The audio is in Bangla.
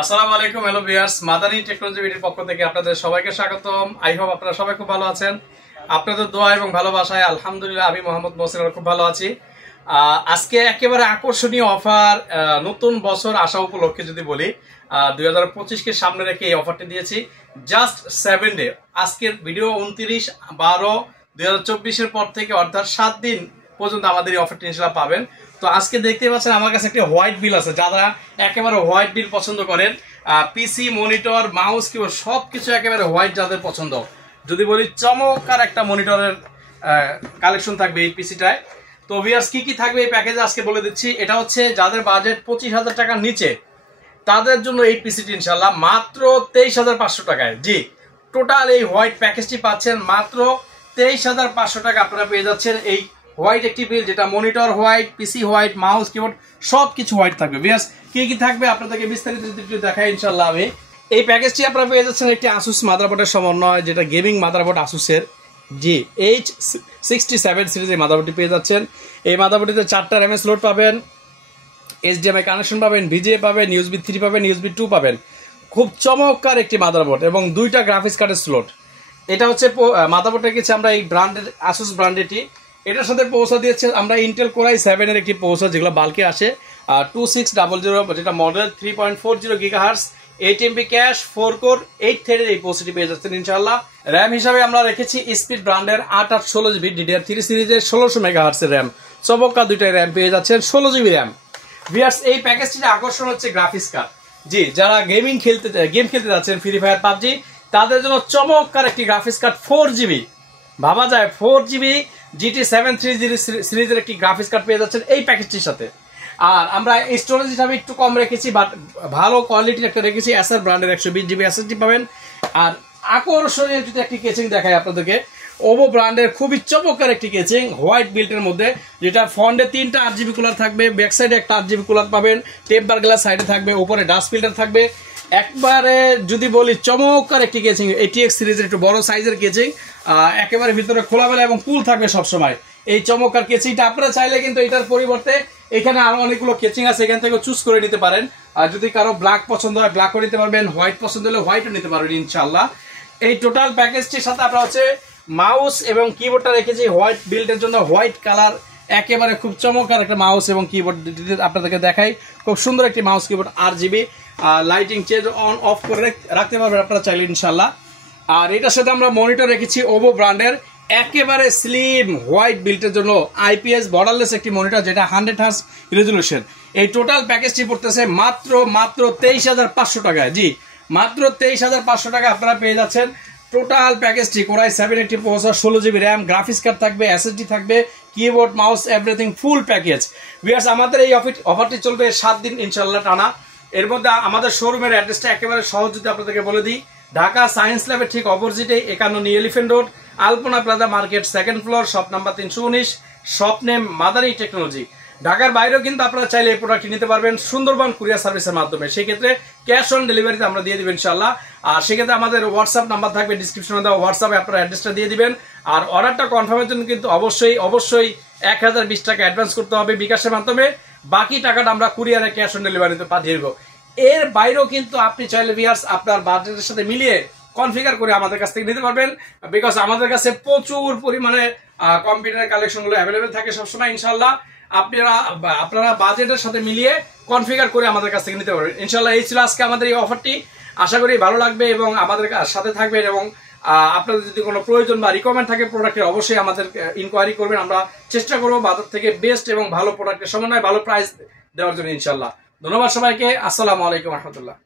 আসসালামু আলাইকুম, হ্যালো ভিউয়ার্স, মাদানী টেকনোলজি ভিডিওর পক্ষ থেকে আপনাদের সবাইকে স্বাগতম। আই হোপ আপনারা সবাই খুব ভালো আছেন। আপনাদের দোয়া এবং ভালোবাসায় আলহামদুলিল্লাহ আমি মোহাম্মদ মোহসিন খুব ভালো আছি। আজকে একেবারে আকর্ষণীয় অফার, নতুন বছর আসা উপলক্ষে যদি বলি, 2025কে সামনে রেখে এই অফারটি দিয়েছি। জাস্ট 7 ডে, আজকের ভিডিও 29/12/2024 পর থেকে অর্থাৎ 7 দিন পর্যন্ত আমাদের এই অফারটি ইনশাআল্লাহ পাবেন। তো আজকে দেখতে পাচ্ছেন আমার কাছে একটা হোয়াইট বিল আছে। যারা একেবারে হোয়াইট বিল পছন্দ করেন, পিসি, মনিটর, মাউস, কিবোর্ড সবকিছু একেবারে হোয়াইট যাদের পছন্দ, যদি বলি চমৎকার একটা মনিটরের কালেকশন থাকবে এই পিসিটায়। তো ভিউয়ার্স কি কি থাকবে এই প্যাকেজে আজকে বলে দিচ্ছি। এটা হচ্ছে যাদের বাজেট 25,000 টাকার নিচে, তাদের জন্য এই পিসিটি ইনশাল্লাহ মাত্র 23,500 টাকায়। জি, টোটাল এই হোয়াইট প্যাকেজটি পাচ্ছেন মাত্র 23,500 টাকা। আপনারা পেয়ে যাচ্ছেন এই হোয়াইট একটি বিল, যেটা মনিটর হোয়াইট, পিসি হোয়াইট, মাউস, কিবোর্ড সবকিছু হোয়াইট থাকবে। ভিউয়ার্স কি কি থাকবে আপনাদেরকে বিস্তারিত একটু দেখাই ইনশাল্লাহ আমি। এই প্যাকেজটি আপনারা পেয়ে যাচ্ছেন একটি আসুস মাদারবোর্ডের সমন্বয়, যেটা গেমিং মাদারবোর্ড আসুসের জি H67 সিরিজের মাদারবোর্ডটি পেয়ে যাচ্ছেন। এই মাদারবোর্ডটিতে 4টা র্যাম স্লট পাবেন, HDMI কানেকশন পাবেন, VGA পাবেন, USB 3 পাবেন, USB 2 পাবেন। খুব চমৎকার একটি মাদারবোর্ড এবং 2টা গ্রাফিক্স কার্ডের স্লট। এটা হচ্ছে মাদারবোর্ডটা গেছে আমরা এই ব্র্যান্ডের আসুস ব্র্যান্ডেটি। এটার সাথে পৌঁছা দিয়েছে আমরা ইন্টেল কোরাই 7 এর একটি পৌঁছা, যেগুলো বাল্কে আসে, 2600, যেটা model 3.40 GHz, 8 MB cash, 4 core 8 থ্রেডের এই পৌঁছাটি পেয়ে যাচ্ছেন ইনশাআল্লাহ। র্যাম হিসাবে আমরা রেখেছি স্পিড ব্র্যান্ডের 8/16GB DDR3 সিরিজের 1600 MHz এর র্যাম। চমৎকার দুইটাই র্যাম পেয়ে যাচ্ছেন, 16GB র্যাম। ভিউয়ার্স এই প্যাকেজটির আকর্ষণ হচ্ছে গ্রাফিক্স কার্ড। জি, যারা গেম খেলতে যাচ্ছেন, ফ্রি ফায়ার, পাবজি, তাদের জন্য চমৎকার একটি গ্রাফিক্স কার্ড 4GB, ভাবা যায় 4GB GT 730 সিরিজের একটি গ্রাফিক্স কার্ড পেয়ে যাচ্ছেন এই প্যাকেজটির সাথে। আর আমরা স্টোরেজ হিসাবে একটু কম রেখেছি, বাট ভালো কোয়ালিটির একটা রেখেছি, এসআর ব্র্যান্ডের 120GB SSD পাবেন। আর আকর্ষণীয় যদি একটি কেচিং দেখায় আপনাদেরকে, ওভো ব্র্যান্ডের খুবই চমৎকার একটি কেচিং হোয়াইট বিল্টের মধ্যে, যেটা ফ্রন্টে 3টা 8GB কুলার থাকবে, ব্যাক সাইডে একটা 8GB কুলার পাবেন, টেম্পার গ্লাস সাইডে থাকবে, উপরে ডাস্ট ফিল্টার থাকবে। একবারে যদি বলি চমৎকার একটি কেচিং, ATX সিরিজের একটু বড় সাইজের কেচিং, একেবারে ভিতরে খোলামেলা এবং কুল থাকবে সবসময়। এই চমৎকার কেচিংটা আপনারা চাইলে কিন্তু এটার পরিবর্তে এখানে আরো অনেকগুলো কেচিং আছে, এখান থেকে চুজ করে নিতে পারেন। আর যদি কারো ব্ল্যাক পছন্দ হয় ব্ল্যাকও নিতে পারবেন, হোয়াইট পছন্দ হলে হোয়াইটও নিতে পারবেন ইনশাআল্লাহ। এই টোটাল প্যাকেজটির সাথে আমরা হচ্ছে মাউস এবং কিবোর্ডটা রেখেছি হোয়াইট বিল্ডের জন্য, হোয়াইট কালার, একেবারে খুব চমৎকার একটা মাউস এবং কিবোর্ড আপনাদেরকে দেখাই। খুব সুন্দর একটি mouse keyboard, RGB, lighting change on of করে রাখতে পারবেন আপনারা চাইলে ইনশাল্লাহ। আর এটার সাথে আমরা মনিটর রেখেছি ওভো ব্র্যান্ডের একেবারে স্লিম হোয়াইট বিল্টের জন্য IPS বর্ডারলেস একটি মনিটর, যেটা 100Hz রেজলিউশন। এই টোটাল প্যাকেজটি পড়তেছে মাত্র 23,500 টাকায়। জি, মাত্র 23,500 টাকা আপনারা পেয়ে যাচ্ছেন টোটাল প্যাকেজটি। কোরাই 7 একটি পৌঁছা, 16GB র্যাম, গ্রাফিক্স কার্ড থাকবে, SSD থাকবে, keyboard, mouse, everything full package. Viewers আমাদের এই অফারটি চলবে 7 দিন ইনশাআল্লাহ টানা। এর মধ্যে আমাদের শোরুমের অ্যাড্রেসটা একেবারে সহজ যদি আপনাদেরকে বলে দিই, ঢাকা সায়েন্স ল্যাবের ঠিক অপোজিটে 51 new elephant road, Alpana plaza market, 2nd floor, shop number 319, shop name Madani technology. ঢাকার বাইরেও কিন্তু আপনারা চাইলে এই প্রোডাক্টটি নিতে পারবেন সুন্দরবন কুরিয়ার সার্ভিসের মাধ্যমে। সেক্ষেত্রে ক্যাশ অন ডেলিভারিতে আমরা দিয়ে দিবেন ইনশাআল্লাহ। আর সেক্ষেত্রে আমাদের হোয়াটসঅ্যাপ নাম্বার থাকবে ডিসক্রিপশনে দেওয়া, হোয়াটসঅ্যাপে আপনারা অ্যাড্রেসটা দিয়ে দিবেন। আর অর্ডারটা কনফার্মের জন্য কিন্তু অবশ্যই 1020 টাকা অ্যাডভান্স করতে হবে বিকাশের মাধ্যমে। বাকি টাকাটা আমরা কুরিয়ারে ক্যাশ অন ডেলিভারিতে পাঠিয়ে দেবো। এর বাইরেও কিন্তু আপনি চাইলে ভিউয়ার্স আপনার বাজেটের সাথে মিলিয়ে কনফিগার করে আমাদের কাছ থেকে নিতে পারবেন, বিকজ আমাদের কাছে প্রচুর পরিমাণে কম্পিউটার কালেকশনগুলো অ্যাভেলেবেল থাকে সবসময় ইনশাআল্লাহ। আপনারা বাজেটের সাথে মিলিয়ে কনফিগার করে আমাদের কাছ থেকে নিতে পারবেন ইনশাআল্লাহ। এই ছিল আজকে আমাদের এই অফারটি, আশা করি ভালো লাগবে এবং আমাদের সাথে থাকবেন। এবং আপনাদের যদি কোনো প্রয়োজন বা রিকমেন্ড থাকে প্রোডাক্টের, অবশ্যই আমাদের ইনকোয়ারি করবেন। আমরা চেষ্টা করবো বাজার থেকে বেস্ট এবং ভালো প্রোডাক্টের সমন্বয় ভালো প্রাইস দেওয়ার জন্য ইনশাআল্লাহ। ধন্যবাদ সবাইকে। আসসালামু আলাইকুম রহমতুল্লাহ।